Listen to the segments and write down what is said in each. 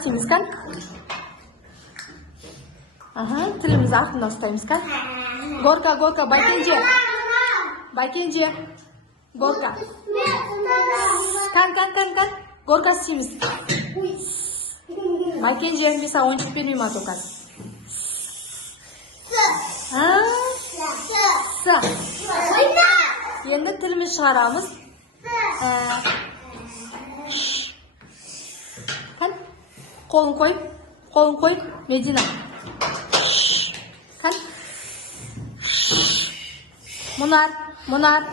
істейміз кән? Тілімізді артында ұстаймыз кән? Горка, Горка, Байкенже. Байкенже. Горка. Кән. Горка істейміз. Байкенже, мен саған ойыншық бермеймін аты қазір. С. Енді тіліміз шығарамыз. Кән? Қолын қойып, Медина. Кән? Мұнар.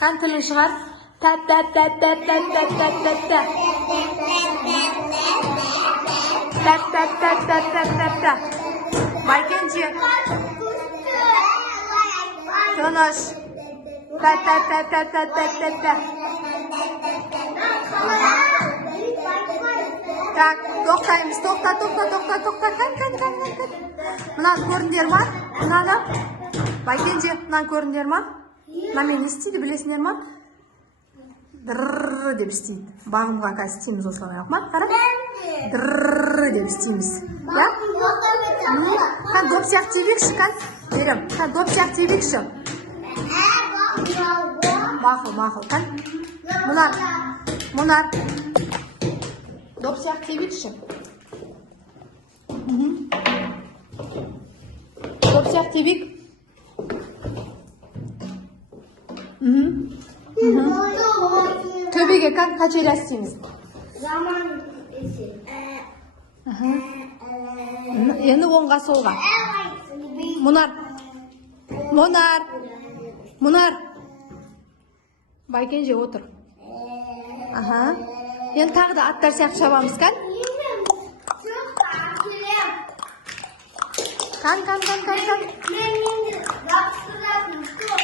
Кән тілін шығар. Тәп. Байкенже. Тыныш. Тәп. Так, тоқтаймыз. Тоқта. Кән. Мұнан көріндер ма? Мұнада? Байкенже, мұнан көріндер ма? Мұнан мен істейді, білесіңдер ма? Дыррррр деп істейді. Бағымға қазір істейміз осылай ақ ма? Қара? Дыррррр деп істейміз. Да? Қан доп сияқты тебекші, қан? Берем. Қан доп сияқты тебекші. Мақыл, қан? Мұнар. Доп сияқты тебекші. Доп сияқты тебек. Төбеге қан қачайла істейміз. Енді оңға солға. Мұнар. Байкенже отыр. Енді тағы да аттар сияқты шабамыз кән? Кән.